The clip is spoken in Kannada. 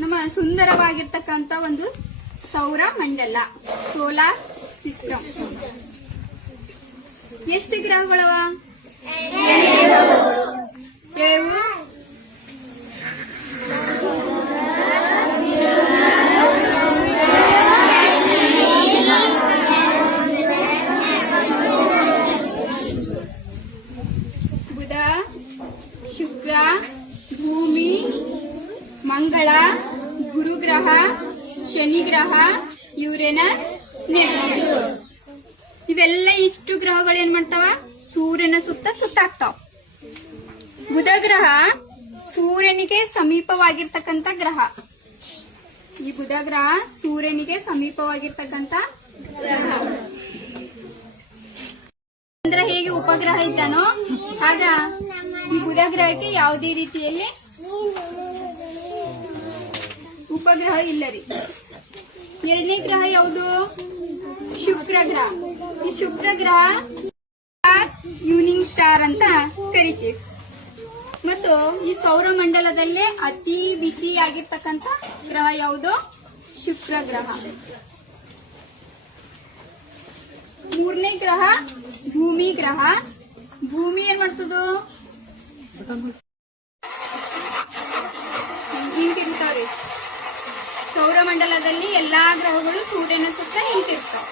ನಮ್ಮ ಸುಂದರವಾಗಿರ್ತಕ್ಕಂತ ಒಂದು ಸೌರ ಮಂಡಲ, ಸೋಲಾರ್ ಸಿಸ್ಟಮ್. ಎಷ್ಟು ಗ್ರಹಗಳವ? ಏವು ಬುಧ, ಶುಕ್ರ, ಭೂಮಿ, ಮಂಗಳ, ಗುರುಗ್ರಹ, ಶನಿ ಗ್ರಹ, ಯುರೇನಸ್, ನೆಪ್ಟ್ಯೂನ್. ಇವೆಲ್ಲ ಇಷ್ಟು ಗ್ರಹಗಳು ಏನ್ ಮಾಡ್ತಾವ? ಸೂರ್ಯನ ಸುತ್ತ ಸುತ್ತಾಗ್ತಾವ. ಬುಧ ಗ್ರಹ ಸೂರ್ಯನಿಗೆ ಸಮೀಪವಾಗಿರ್ತಕ್ಕಂಥ ಗ್ರಹ. ಈ ಬುಧ ಗ್ರಹ ಸೂರ್ಯನಿಗೆ ಸಮೀಪವಾಗಿರ್ತಕ್ಕಂಥ ಗ್ರಹ. ಚಂದ್ರ ಹೇಗೆ ಉಪಗ್ರಹ ಇದ್ದಾನೋ ಆಗ ಈ ಬುಧ ಗ್ರಹಕ್ಕೆ ಯಾವುದೇ ರೀತಿಯಲ್ಲಿ ಉಪಗ್ರಹ ಇಲ್ಲ ರೀ. ಎರಡನೇ ಗ್ರಹ ಯಾವುದು? ಶುಕ್ರ ಗ್ರಹ. ಈ ಶುಕ್ರ ಗ್ರಹ ಈವ್ನಿಂಗ್ ಸ್ಟಾರ್ ಅಂತ ಕರಿತೀವಿ. ಮತ್ತು ಈ ಸೌರ ಮಂಡಲದಲ್ಲೇ ಅತಿ ಬಿಸಿಯಾಗಿರ್ತಕ್ಕಂಥ ಗ್ರಹ ಯಾವುದು? ಶುಕ್ರ ಗ್ರಹ. ಮೂರನೇ ಗ್ರಹ ಭೂಮಿ ಗ್ರಹ. ಭೂಮಿ ಏನ್ ಮಾಡ್ತದ? ಹಿಂತಿರ್ತಾವ್ರಿ. ಸೌರ ಮಂಡಲದಲ್ಲಿ ಎಲ್ಲಾ ಗ್ರಹಗಳು ಸೂರ್ಯನ ಸುತ್ತ ಹಿಂತಿರ್ತಾವ.